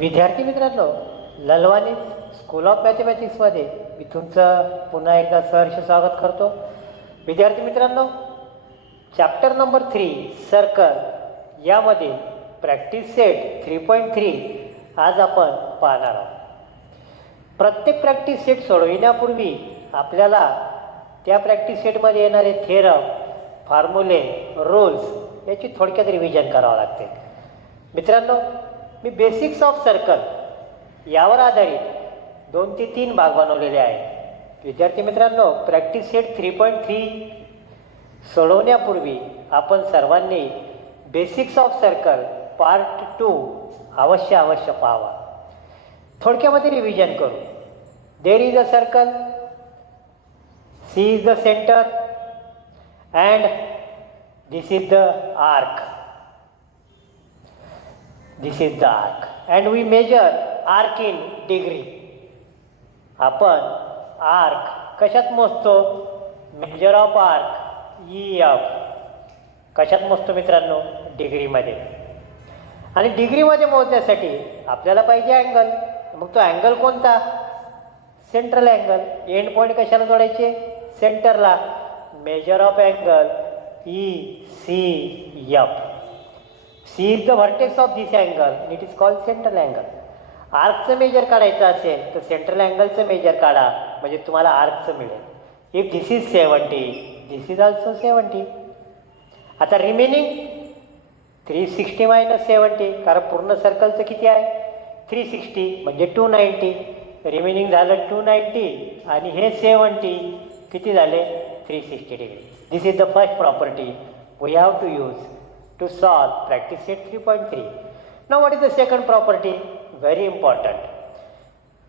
विद्यार्थी मित्रांनो, Lalwani school of मॅथमॅटिक्समध्ये मी तुमचं पुन्हा एकदा सहर्ष स्वागत करतो. विद्यार्थी मित्रांनो, चॅप्टर नंबर 3 सर्कल यामध्ये प्रॅक्टिस सेट 3.3 आज आपण पाहणार आहोत. प्रत्येक प्रॅक्टिस सेट सोडविण्यापूर्वी आपल्याला त्या प्रॅक्टिस सेटमध्ये येणारे थेरम, फॉर्म्युले, रूल्स याची थोडक्यात रिव्हिजन करावं लागते. मित्रांनो, मी बेसिक्स ऑफ सर्कल यावर आधारित 2 ते 3 भाग बनवलेले आहेत. विद्यार्थी मित्रांनो, प्रॅक्टिस सेट 3.3 सोडवण्यापूर्वी आपण सर्वांनी बेसिक्स ऑफ सर्कल पार्ट 2 अवश्य पाहावा. थोडक्यामध्ये रिव्हिजन करू. There is a circle, C is the centre and this is the arc. This is the arc and we measure arc in degree. आपण आर्क कशात मोजतो? Major of arc EF कशात मोजतो मित्रांनो? डिग्रीमध्ये. आणि डिग्रीमध्ये मोजण्यासाठी आपल्याला पाहिजे अँगल. मग तो अँगल कोणता? Central angle. एंड पॉईंट कशाला जोडायचे? सेंटरला. Measure of angle ECF. C is the vertex of this angle and it is called central angle. आर्कचं मेजर काढायचं असेल तर सेंट्रल अँगलचं मेजर काढा, म्हणजे तुम्हाला आर्कचं मिळेल. If this is 70, this is also 70. आता रिमेनिंग 360 मायनस 70, कारण पूर्ण सर्कलचं किती आहे? 360 म्हणजे 290. रिमेनिंग झालं 290 आणि हे 70 किती झाले? 360 degree. This is the first property we have to use to solve practice set 3.3. Now what is the second property? Very important.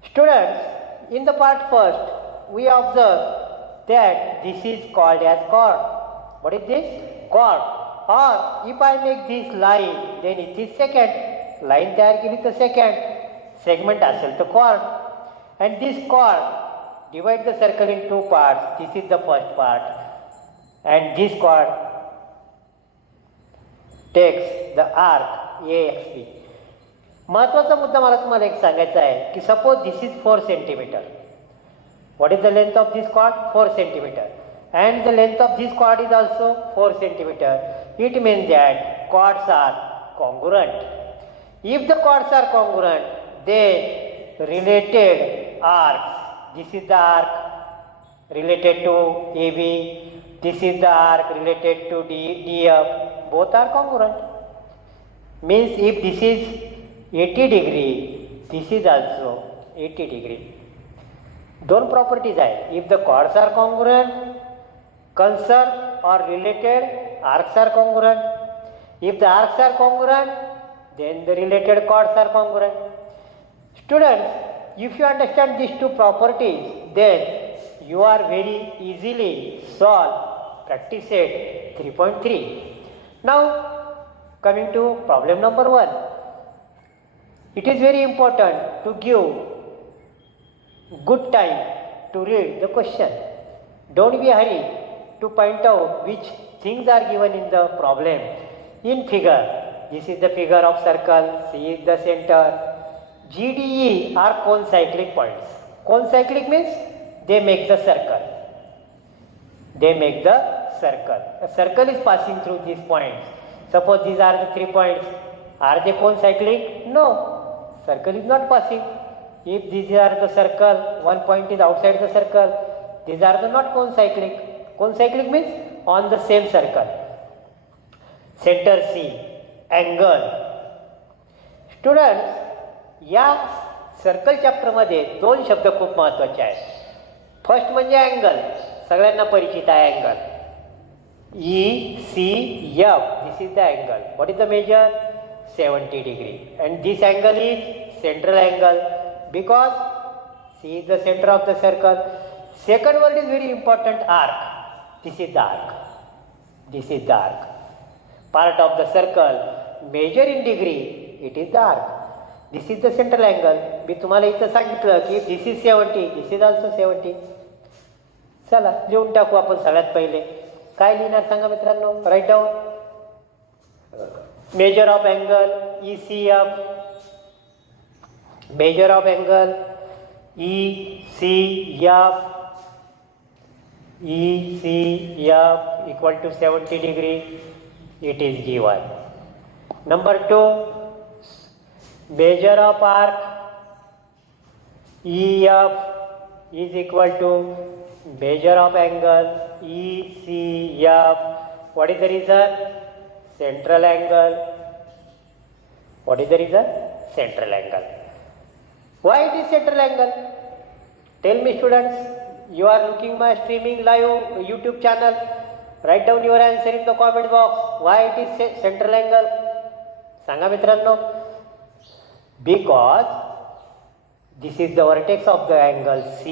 Students, in the part first we observe that this is called as chord. What is this? Chord. Or if I make this line, then it is second. Line तयार केली तर second. Segment असेल तर chord. And this chord divide the circle in 2 parts. This is the first part. And this chord takes the arc AXB. महत्त्वाचा मुद्दा मला तुम्हाला एक सांगायचा आहे की suppose this is 4 centimetre. What is the length of this chord? 4 centimetre. And the length of this chord is also 4 centimetre. It means that chords are congruent. If the chords are congruent, then related arcs, this is the arc related to AB, this is the arc related to DF, both are congruent. Means if this is 80 degree, this is also 80 degree. दोन properties आहेत. If the chords are congruent, concerned or related arcs are congruent. If the arcs are congruent, then the related chords are congruent. Students, if you understand these two properties, then you are very easily solve practice set 3.3. Now coming to problem number 1. It is very important to give good time to read the question. Don't be hurried to point out which things are given in the problem. In figure, this is the figure of circle, C is the center, G, D, E are concyclic points. Concyclic means they make the circle. They make the circle. A circle is passing through these points. Suppose these are the 3 points. Are they concyclic? No. Circle is not passing. If these are the circle, one point is outside the circle, these are the not concyclic. Concyclic means on the same circle. Center C, angle. Students, या circle चॅप्टरमध्ये 2 शब्द खूप महत्त्वाचे आहेत. First म्हणजे angle. सगळ्यांना परिचित आहे angle. ECF, this is the angle. What is the measure? 70 degree. And this angle is central angle because C is the center of the circle. Second word is very important, arc. This is the arc. This is the arc. Part of the circle. Measure in degree, it is the arc. This is the central angle. मी तुम्हाला इथं सांगितलं की this is 70, this is also 70. चला लिहून टाकू आपण. सगळ्यात पहिले काय लिहिणार सांगा मित्रांनो? Write down. measure of angle ECF Measure of angle ECF equal to 70 degree, it is given. Number 2, measure of arc EF is equal to measure of angle ECF. What is the reason? Central angle. What is the reason? Central angle. Why it is central angle? Tell me, students. You are looking my streaming live YouTube channel. Write down your answer in the comment box. Why it is central angle? सांगा मित्रांनो. Because this is the vertex of the angle C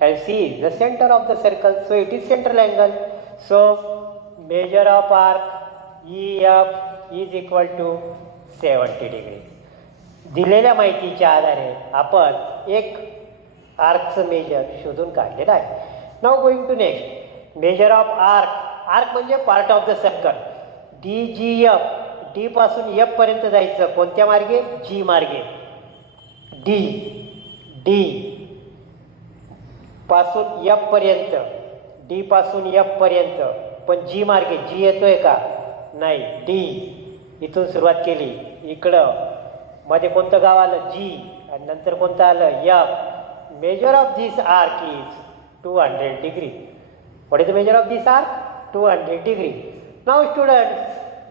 and C is the center of the circle. So it is central angle. So measure of arc EF is equal to 70 degree. दिलेल्या माहितीच्या आधारे आपण एक आर्कचं major शोधून काढलेलं आहे. Now going to next, measure of arc. Arc म्हणजे part of the circle. DGF, D पासून एफ पर्यंत जायचं. कोणत्या मार्गे? जी मार्गे. डी पासून एफ पर्यंत, डी पासून एफ पर्यंत, पण जी मार्गे. जी येतोय का? नाही. डी इथून सुरुवात केली, इकडं मध्ये कोणतं गाव आलं? जी, आणि नंतर कोणतं आलं? F. Major of this arc is 200 degree. What is the measure of this arc? 200 degree. Now students,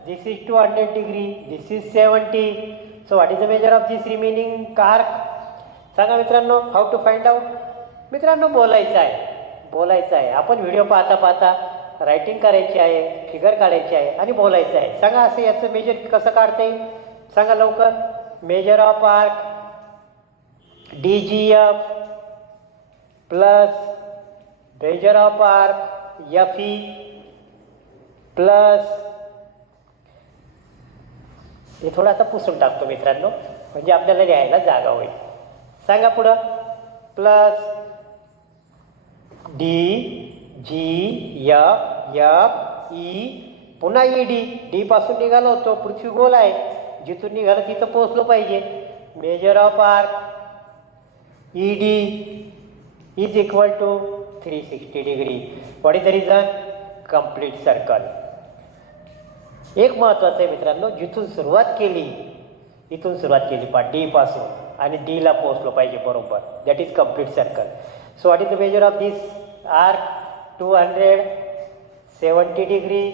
this is 200 degree, this is 70. So what is the measure of this remaining arc? सांगा मित्रांनो. How to find out? मित्रांनो बोलायचं आहे. आपण video पाहता पाहता writing करायची आहे, फिगर काढायची आहे आणि बोलायचं आहे. सांगा असं याचं मेजर कसं काढता येईल? सांगा लवकर. Major of arc DGF plus measure of arc FE plus, हे थोडं आता पुसून टाकतो मित्रांनो, म्हणजे आपल्याला लिहायला जागा होईल. सांगा पुढं. प्लस DGF पुन्हा ED. डी पासून निघालो होतो, पृथ्वी गोल आहे, जिथून निघालं तिथं पोहोचलो पाहिजे. Major of arc ED is equal to 360 degree. What is the reason? Complete circle. एक महत्वाचं आहे मित्रांनो, जिथून सुरुवात केली, इथून सुरुवात केली डी पासून आणि डी ला पोहोचलो पाहिजे बरोबर. That is complete circle. So what is the measure of this arc? 270 degree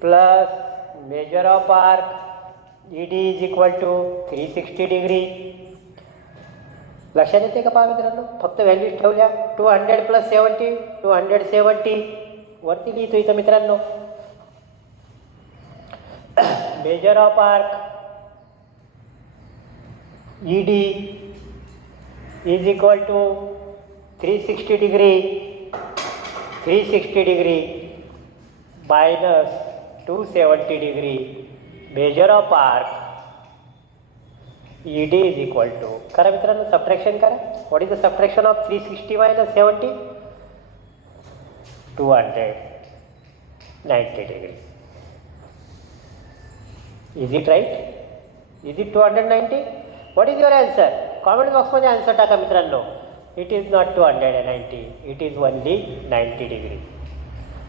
plus measure of arc ED is equal to 360 degree. लक्षात येते का? पहा मित्रांनो, फक्त व्हॅल्यू ठेवल्या. 200 प्लस 70, 270 वरती लिहितो इथं मित्रांनो. Measure of arc ED is equal to 360 degree minus 270 degree. Measure of arc ED is equal to, करा मित्रांनो, सबट्रॅक्शन करा. What is the subtraction of 360 minus 70? 290 degree. Is it right? Is it 290? What is your answer? Comment बॉक्समध्ये answer टाका मित्रांनो. It is not 290, it is only 90 degree.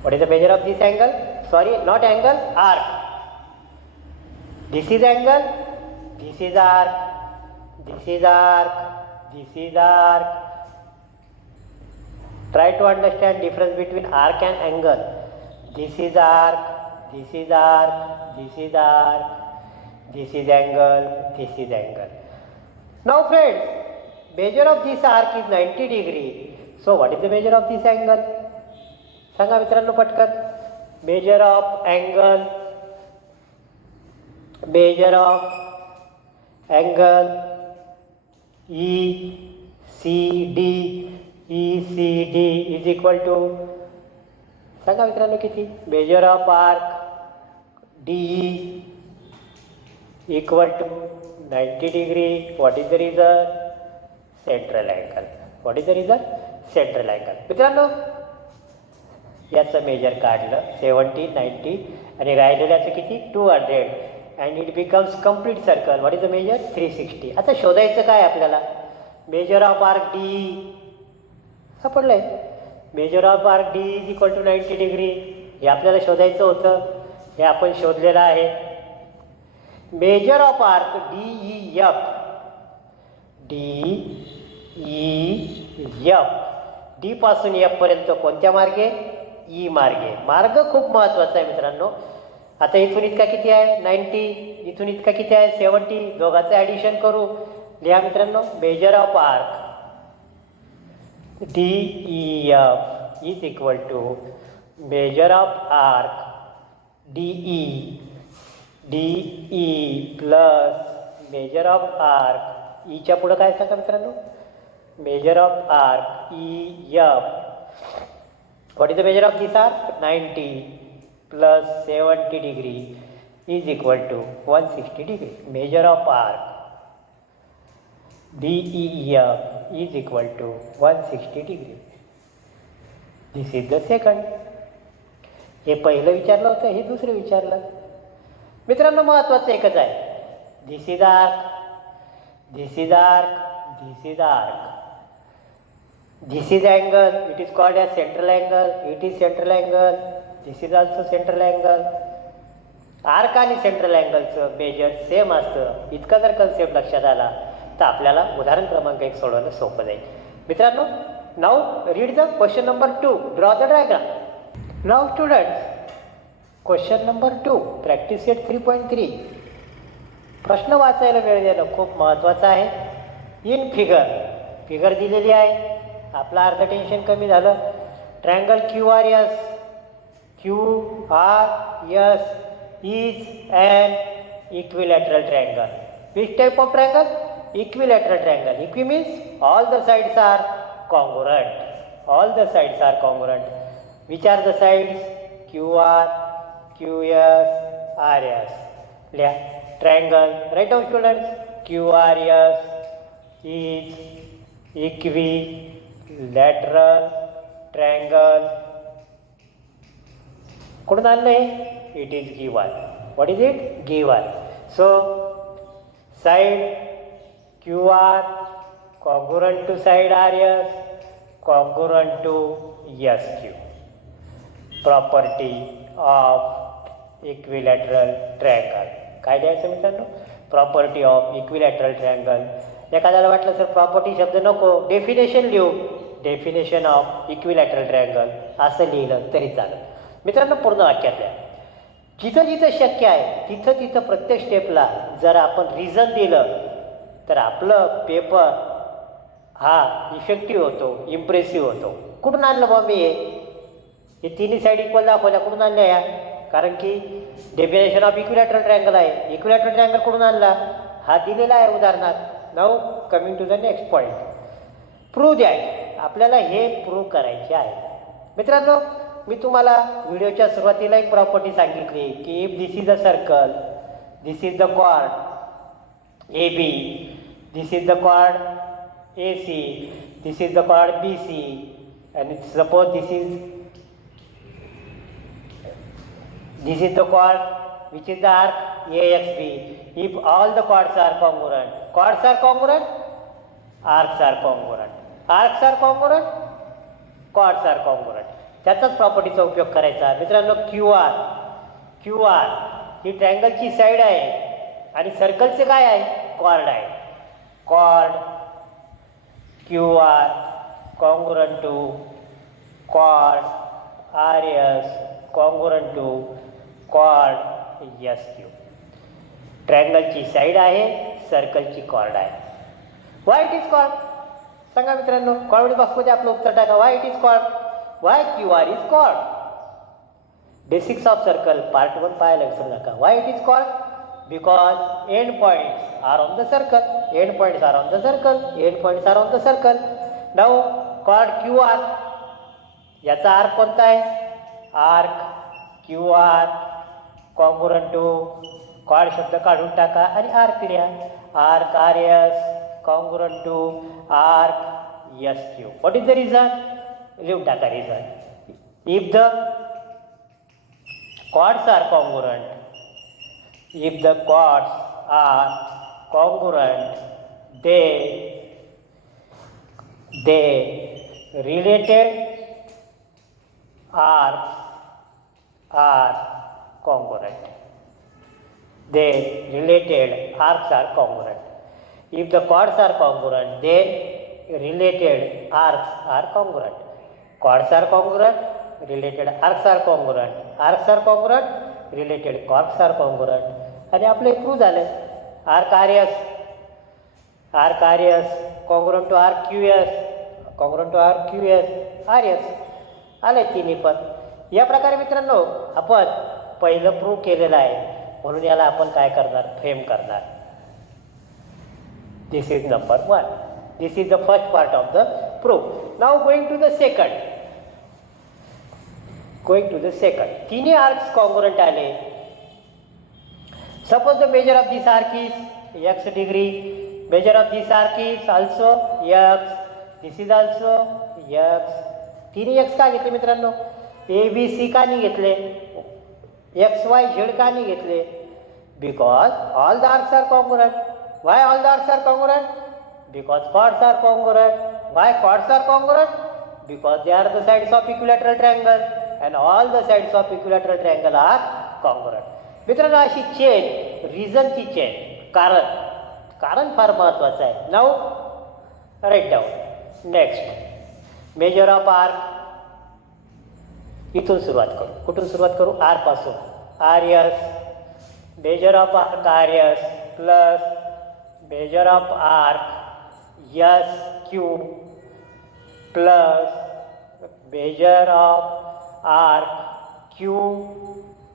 What is the measure of this angle? Sorry, not angle, arc. This is angle, this is arc, this is arc, this is arc. Try to understand difference between arc and angle. This is arc, this is arc, this is arc, this is angle, this is angle. Now friends, measure of this arc is 90 degree. So what is the measure of this angle? सांगा मित्रांनो पटकन. Measure of angle, measure of angle ECD is equal to, सांगा मित्रांनो किती? Major of arc DE equal to 90 degree. What is the reason? Central angle. What is the reason? Central angle. मित्रांनो याचं major काढलं 70, 90 आणि राहिलेल्याचं किती? 200. And it becomes complete circle. What is the measure? 360. आता शोधायचं काय आपल्याला? मेजर ऑफ आर्क डी सापडलं आहे. Measure of arc D is equal to 90 degree. हे आपल्याला शोधायचं होतं, हे आपण शोधलेलं आहे. Measure of arc D E F, D E F, D पासून एफ पर्यंत कोणत्या मार्गे? ई मार्गे. मार्ग खूप महत्त्वाचा आहे मित्रांनो. आता इथून इतका किती आहे? 90. इथून इतका किती आहे? 70. दोघांचं ॲडिशन करू. लिहा मित्रांनो, measure of arc D E F is equal to measure of arc D E plus measure of arc ईच्या पुढं काय सांगा मित्रांनो? Measure of arc E F. What is the measure of this arc? 90 plus 70 degree is equal to 160 degree. Measure of arc DEF is equal to 160 degree. This is the second. हे पहिलं विचारलं होतं, हे दुसरं विचारलं. मित्रांनो महत्वाचं एकच आहे. This is arc, this is arc, this is arc. This is angle, it is called as central angle, it is central angle, this is also central angle. Arc आणि सेंट्रल अँगलचं मेजर सेम असतं. इतका जर concept लक्षात आला तर आपल्याला उदाहरण क्रमांक 1 सोडवणं सोपं जाईल. मित्रांनो, now read the question number 2. Draw the diagram. Now students, question number 2, practice set 3.3. प्रश्न वाचायला वेळ देणं खूप महत्त्वाचं आहे. इन फिगर दिलेली आहे. आपलं अर्ध टेन्शन कमी झालं. Triangle QRS, QRS is an equilateral triangle. Which type of triangle? Equilateral triangle. Equi means all the sides are congruent. All the sides are congruent. Which are the sides? QR, QS, RS. Yeah. Triangle. Write down students. QRS is equilateral triangle. कुठून आणलं हे? It is given. What is it? Given. So, side QR congruent to side RS, congruent to SQ. Property of equilateral triangle. काय द्यायचं मित्रांनो? Property of equilateral triangle. एखाद्याला वाटलं sir property शब्द नको, डेफिनेशन लिहू. डेफिनेशन ऑफ इक्विलॅटरल ट्रायंगल असं लिहिलं तरी चालेल. मित्रांनो, पूर्ण वाक्यात द्या. जिथं जिथं शक्य आहे तिथं तिथं प्रत्येक स्टेपला जर आपण रिझन दिलं तर आपलं पेपर हा इफेक्टिव्ह होतो, इम्प्रेसिव्ह होतो. कुठून आणलं बा मी हे तिन्ही साईड इक्वल दाखवल्या? कुठून आणल्या या? कारण की डेफिनेशन ऑफ इक्विलॅटरल ट्रायंगल आहे. इक्विलॅटरल ट्रायंगल कुठून आणला? हा दिलेला आहे उदाहरणात. Now coming to the next point. Prove that. आपल्याला हे प्रूव्ह करायचे आहे. मित्रांनो, मी तुम्हाला व्हिडिओच्या सुरुवातीला एक प्रॉपर्टी सांगितली की if this is a circle, this is the chord AB, this is the chord AC, this is the chord BC, and suppose this is the chord which is the arc AXB. If all the chords are congruent, chords are congruent, arcs are congruent, arcs are congruent, chords are congruent. त्याचाच प्रॉपर्टीचा उपयोग करायचा. मित्रांनो, QR ही ट्रायंगलची side आहे आणि सर्कलचे काय आहे? Chord आहे. Chord QR congruent to chord RS congruent to chord SQ. ट्रायंगलची साईड आहे, सर्कलची कॉर्ड आहे. Why it is chord? सांगा मित्रांनो, कॉमेंट बॉक्समध्ये आपलं उत्तर टाका. Why it is chord? Why QR is chord? Basics of circle part 1 पाहायला विसरू नका. Why it is chord? Because end points are on the circle. End points are on the circle. End points are on the circle. Now chord QR, याचा arc कोणता आहे? Arc QR congruent to, chord शब्द काढून टाका आणि arc लिहा. Arc RS congruent to arc SQ. What is the reason? लिहून टाका reason. If the chords are congruent, if the chords are congruent, they related arcs are congruent. Their related arcs are congruent. If the chords are congruent, then related arcs are congruent. Chords are congruent, related arcs are congruent. Arcs are congruent, related chords are congruent. आणि आपलं prove झालं. Arc R S congruent to R Q S R S आले तिन्ही पण. या प्रकारे मित्रांनो आपण पहिलं प्रूव्ह केलेलं आहे. म्हणून याला आपण काय करणार, फ्रेम करणार. This is number 1. This is the first part of the proof. Now going to the second. तिन्ही आर्क्स कॉन्ग्रुएंट आले. Suppose the measure of this arc is x degree, measure of this arc is also x, this is also x. तिन्ही x का घेतले मित्रांनो? A B C का नाही घेतले? X Y Z का नाही घेतले? Because all the arcs are congruent. Why all the arcs are congruent? Because chords are congruent. Why chords are congruent? Because they are the sides of equilateral triangle and all the sides of equilateral triangle are congruent. मित्रांनो अशी chain, रिझनची chain, कारण फार महत्वाचं आहे. Now write down. Next measure of arc. इथून सुरुवात करू. कुठून सुरुवात करू? आर पासून. R S. Measure of arc R S plus measure of arc S Q plus measure of arc Q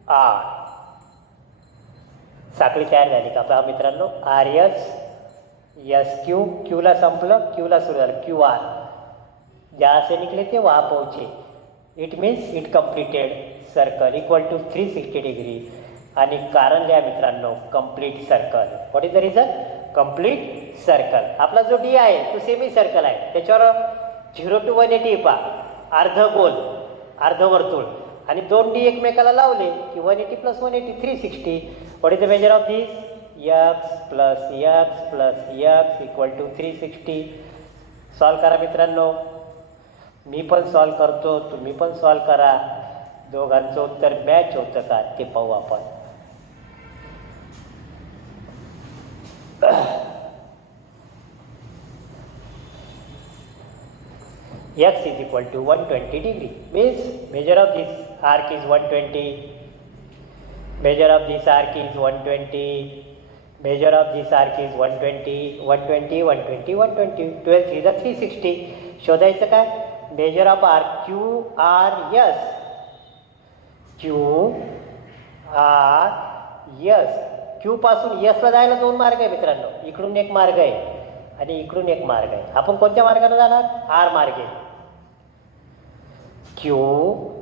R. साखळी तयार झाली का पहा मित्रांनो. आर एस क्यू, क्यूला संपलं, क्यूला सुरू झालं, क्यू आर. जहाँ से निकले थे वहाँ पहुँचे. It means it completed circle equal to 360 degree. आणि कारण लिहा मित्रांनो, complete circle. What is the reason? Complete circle. आपला जो डी आहे तो सेमी सर्कल आहे. त्याच्यावर 0 to 180 पहा, अर्ध गोल, अर्ध वर्तुळ. आणि 2D एकमेकाला लावले की 180 + 180 360. What is the measure of this? x plus x equal to 360. Solve करा मित्रांनो. मी पण सॉल्व करतो, तुम्ही पण सॉल्व करा. दोघांचं उत्तर मॅच होतं का ते पाहू आपण. x is equal to 120 degree. Means measure of this arc is 120. Measure of this arc is 120. Measure of this arc is 120. 120, 120, 120. 12 is 360. शोधायचं काय? Measure of arc Q R S. Q पासून एसला जायला 2 मार्ग आहे मित्रांनो. इकडून एक मार्ग आहे आणि इकडून एक मार्ग आहे. आपण कोणत्या मार्गाने जाणार? आर मार्गे. Q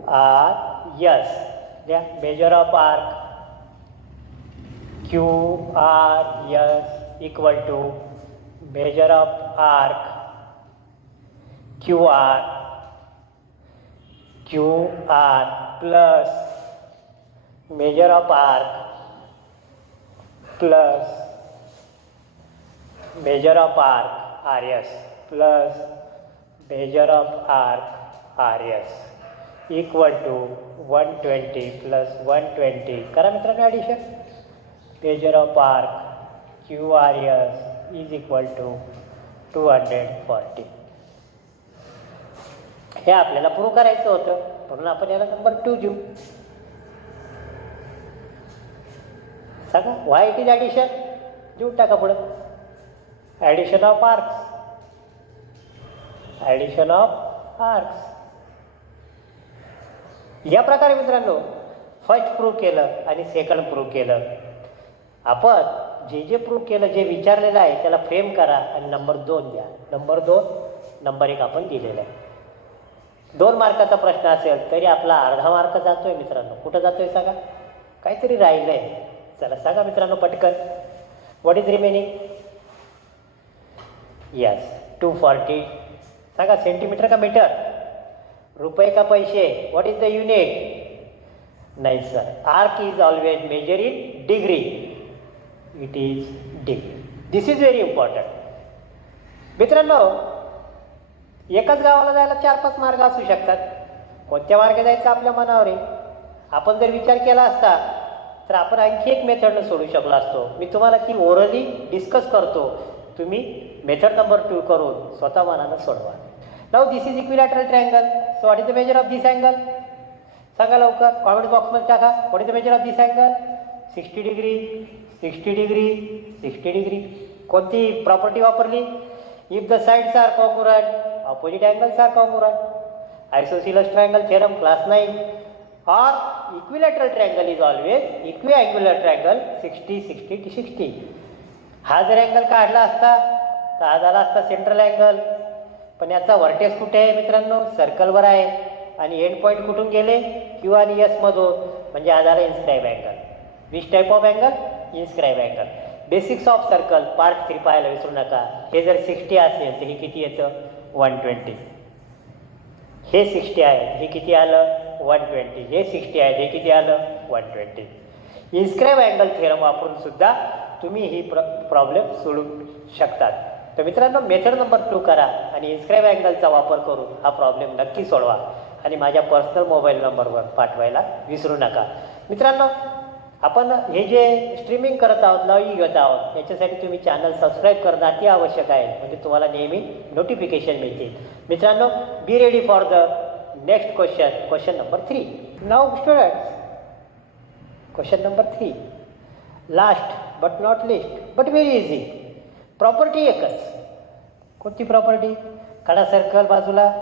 R S. Measure of arc Q R S equal to measure of arc Q R plus measure of arc plus measure of arc R S plus measure of arc R S equal to 120 plus 120. करा मित्रांनो addition. Measure of arc Q R S is equal to 240. हे आपल्याला prove करायचं होतं म्हणून आपण याला number 2 देऊ. सांगा व्हाय इट इज ॲडिशन. देऊन टाका पुढं. Addition of arcs. या प्रकारे मित्रांनो फर्स्ट प्रूव्ह केलं आणि सेकंड प्रूव्ह केलं. आपण जे प्रूव्ह केलं, जे विचारलेलं आहे त्याला फ्रेम करा आणि नंबर 2 द्या. नंबर 2, नंबर 1 आपण दिलेला आहे. 2 मार्काचा प्रश्न असेल तरी आपला अर्धा मार्क जातोय मित्रांनो. कुठं जातोय सांगा? काहीतरी राहिलं आहे. चला सांगा मित्रांनो पटकन. What is remaining? यस 240. सांगा सेंटीमीटर का मीटर? रुपये का पैसे? What is the unit? नाही sir, arc is always measure in degree. It is degree. This is very important. मित्रांनो, एकाच गावाला जायला 4-5 मार्ग असू शकतात. कोणत्या मार्गे जायचं आपल्या मनावर आहे. आपण जर विचार केला असता तर आपण आणखी एक मेथडनं सोडू शकलो असतो. मी तुम्हाला ती ओरली डिस्कस करतो, तुम्ही मेथड नंबर 2 करून स्वतः मनानं सोडवा. Now this is equilateral triangle. So what is the measure of this angle? सांगा लवकर, कॉमेंट बॉक्समध्ये टाका. What is the measure of this angle? 60 degree, 60 degree, 60 degree. कोणती प्रॉपर्टी वापरली? If the sides are congruent, opposite angles are congruent. Isosceles triangle theorem class 9. Or equilateral triangle is always equiangular triangle 60 60 60. हा जर angle काढला असता तर हा झाला असता सेंट्रल अँगल. पण याचा व्हर्टेक्स कुठे आहे मित्रांनो? सर्कलवर आहे. आणि एंड पॉईंट कुठून गेले? क्यू आणि एस मधून. म्हणजे हा झाला inscribe angle. Which type of angle? Inscribe angle. Basics of circle part 3 पाहायला विसरू नका. हे जर 60 असेल तर हे किती येतं? 120. हे 60 आहे, हे किती आलं? 120. हे 60 आहे, हे किती आलं? 120. इन्स्क्राईब अँगल थेरम वापरून सुद्धा तुम्ही ही प्रॉब्लेम सोडवू शकतात. तर मित्रांनो, मेथड नंबर 2 करा आणि इन्स्क्राईब अँगलचा वापर करून हा प्रॉब्लेम नक्की सोडवा. आणि माझ्या पर्सनल मोबाईल नंबरवर पाठवायला विसरू नका. मित्रांनो, आपण हे जे स्ट्रीमिंग करत आहोत, लाईव्ह घेत आहोत, याच्यासाठी तुम्ही चॅनल सबस्क्राईब करणं अति आवश्यक आहे. म्हणजे तुम्हाला नेहमी नोटिफिकेशन मिळतील. मित्रांनो, be ready for the next question number 3. Now students, question number 3. Last but not least but very easy. Property एकच. कोणती प्रॉपर्टी? काढा सर्कल बाजूला.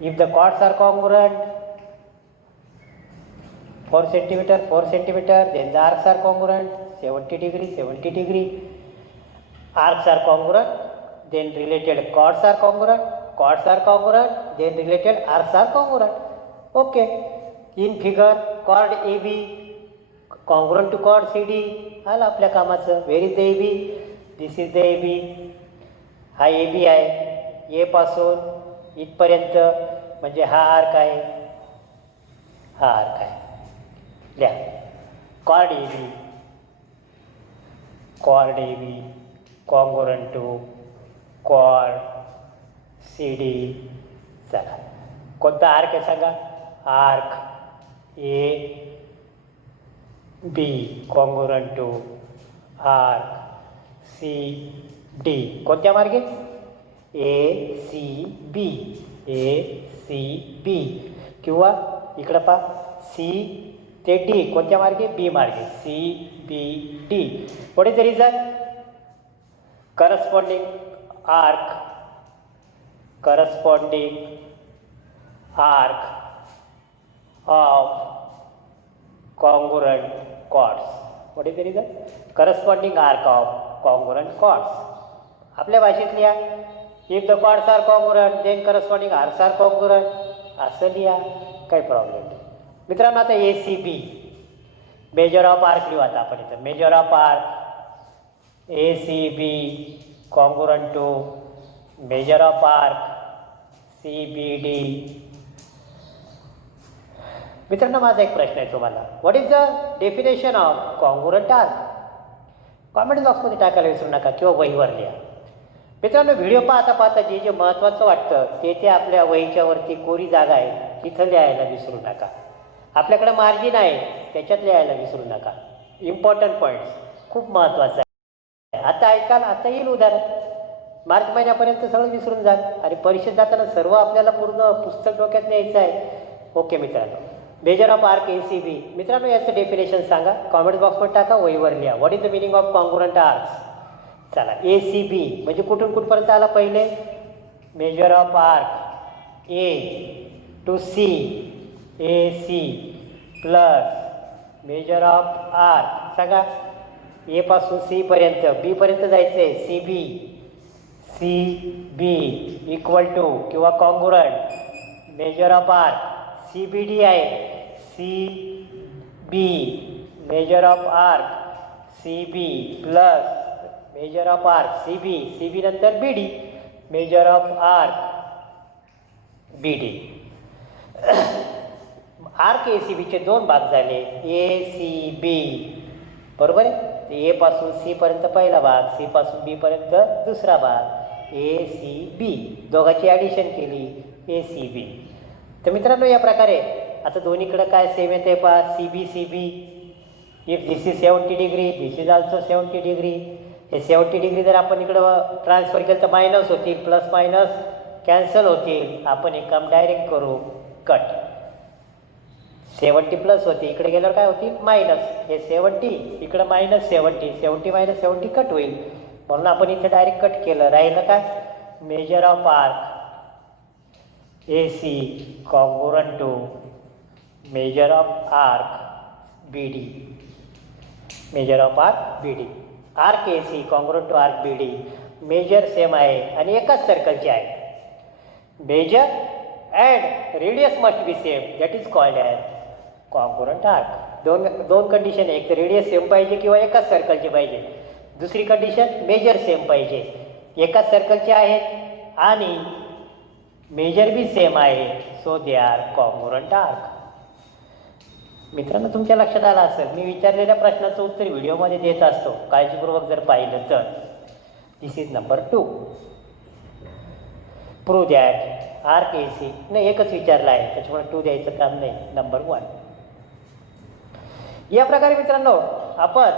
If the chords are congruent, 4 centimeter, 4 centimeter, then the arcs are congruent, 70 degree, 70 degree. Arcs are congruent, then related chords are congruent, chords are congruent, then related arcs are congruent. Okay. In figure, chord AB congruent to chord CD. आलं आपल्या कामाचं. Where is the AB? This is the AB. हा AB आहे. A पासून इथपर्यंत म्हणजे हा arc आहे, हा आर्क आहे. लिहा. Chord AB, chord AB congruent to chord CD. चला, कोणता आर्क आहे सांगा? Arc AB congruent to arc CD. कोणत्या मार्गे? ACB, ACB. किंवा इकडं पहा, C ते D. कोणत्या मार्गे? बी मार्गे. CBD. What is the reason? Corresponding arc of congruent chords. What is the reason? Corresponding arc of congruent chords. आपल्या भाषेत लिहा. If the chords are congruent, then corresponding arcs are congruent. असं लिहा, काही problem नाही. मित्रांनो, आता ACB मेजर ऑफ आर्क लिहू. आता आपण इथं measure of arc ACB congruent to measure of arc CBD. मित्रांनो, माझा एक प्रश्न आहे तुम्हाला. What is the definition of congruent arc? Comment बॉक्समध्ये टाकायला विसरू नका किंवा वहीवर लिहा. मित्रांनो, व्हिडिओ पाहता जे जे महत्त्वाचं वाटतं ते आपल्या वहीच्या वरती कोरी जागा आहे तिथं लिहायला विसरू नका. आपल्याकडे मार्जिन आहे त्याच्यात लिहायला विसरू नका. इम्पॉर्टंट पॉईंट्स खूप महत्त्वाचं आहे. आता ऐकाल, आता येईल उदाहरण. मार्च महिन्यापर्यंत सगळं विसरून जाल आणि परीक्षेत जाताना सर्व आपल्याला पूर्ण पुस्तक डोक्यात न्यायचं आहे. ओके मित्रांनो, मेजर ऑफ आर्क ACB. मित्रांनो, याचं डेफिनेशन सांगा, कॉमेंट बॉक्समध्ये टाका, वहीवर लिहा. What is the meaning of congruent arcs? चला, ACB म्हणजे कुठून कुठपर्यंत आला? पहिले measure of arc A to C, AC plus measure of arc सांगा ए पासून C पर्यंत, B पर्यंत जायचं आहे, CB इक्वल टू किंवा congruent measure of arc CBD आहे, CB measure of arc CB plus measure of arc CB नंतर BD measure of arc BD. Arc A C बीचे दोन भाग झाले, ए सी बी, बरोबर आहे. ए पासून सी पर्यंत पहिला भाग, सी पासून बी पर्यंत दुसरा भाग, ए सी बी, दोघांची ॲडिशन केली, ए सी बी. तर मित्रांनो या प्रकारे आता दोन्हीकडे काय सेम येते पहा, C B C B. If this is 70 degree, this is also 70 degree. हे 70 डिग्री जर आपण इकडं ट्रान्सफर केलं तर मायनस होतील, प्लस मायनस कॅन्सल होतील. आपण एक काम डायरेक्ट करू, कट. 70 प्लस होते, इकडे गेल्यावर काय होतील मायनस. हे 70 इकडं मायनस 70, 70 मायनस 70 कट होईल. म्हणून आपण इथे डायरेक्ट कट केलं. राहिलं काय, measure of arc A C congruent to measure of arc B D. Measure of arc B D. Arc A C congruent to arc B D. Measure same आहे आणि एकाच सर्कलचे आहे. Measure and radius must be same, that is called as congruent arc. दोन condition आहे, एक तर radius same पाहिजे किंवा एकाच सर्कलचे पाहिजे. दुसरी कंडिशन मेजर सेम पाहिजे, एकाच सर्कलचे आहेत आणि मेजर बी सेम आहे. So they are congruent arc. मित्रांनो तुमच्या लक्षात आलं असेल, मी विचारलेल्या प्रश्नाचं उत्तर व्हिडिओमध्ये देत असतो, काळजीपूर्वक जर पाहिलं तर. This is number 2. Prove that arc A C, नाही एकच विचारला आहे त्याच्यामुळे 2 द्यायचं काम नाही, नंबर 1. या प्रकारे मित्रांनो आपण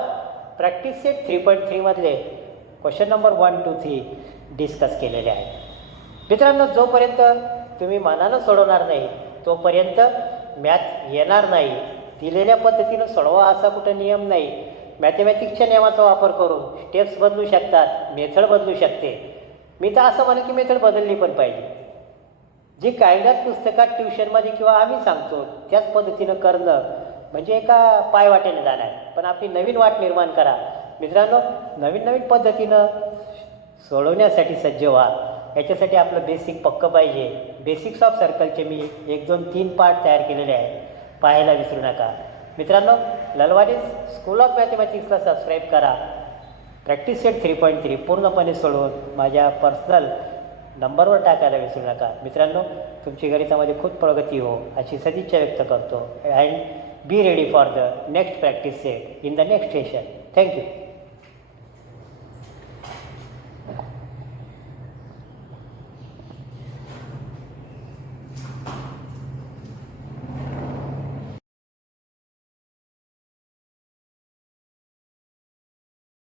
प्रॅक्टिस सेट 3.3 मधले क्वेश्चन नंबर 1 to 3 डिस्कस केलेले आहे. मित्रांनो जोपर्यंत तुम्ही मनानं सोडवणार नाही तोपर्यंत मॅथ येणार नाही. दिलेल्या पद्धतीनं सोडवा असा कुठं नियम नाही. मॅथमॅटिक्सच्या नियमाचा वापर करून स्टेप्स बदलू शकतात, मेथड बदलू शकते. मी तर असं म्हणेन की मेथड बदलली पण पाहिजे. जी कायद्यात पुस्तकात ट्युशनमध्ये किंवा आम्ही सांगतो त्याच पद्धतीनं करणं म्हणजे एका पायवाटेने जाणार. पण आपली नवीन वाट निर्माण करा. मित्रांनो नवीन नवीन पद्धतीनं सोडवण्यासाठी सज्ज व्हा. याच्यासाठी आपलं बेसिक पक्कं पाहिजे. बेसिक्स ऑफ सर्कलचे मी 1, 2, 3 पार्ट तयार केलेले आहे, पाहायला विसरू नका. मित्रांनो ललवाडीज स्कूल ऑफ मॅथमॅटिक्सला सबस्क्राईब करा. प्रॅक्टिस सेट 3.3 पूर्णपणे सोडवून माझ्या पर्सनल नंबरवर टाकायला विसरू नका. मित्रांनो तुमची गणितामध्ये खूप प्रगती हो अशी सदिच्छा व्यक्त करतो. And B ready for the next practice set in the next session. Thank you.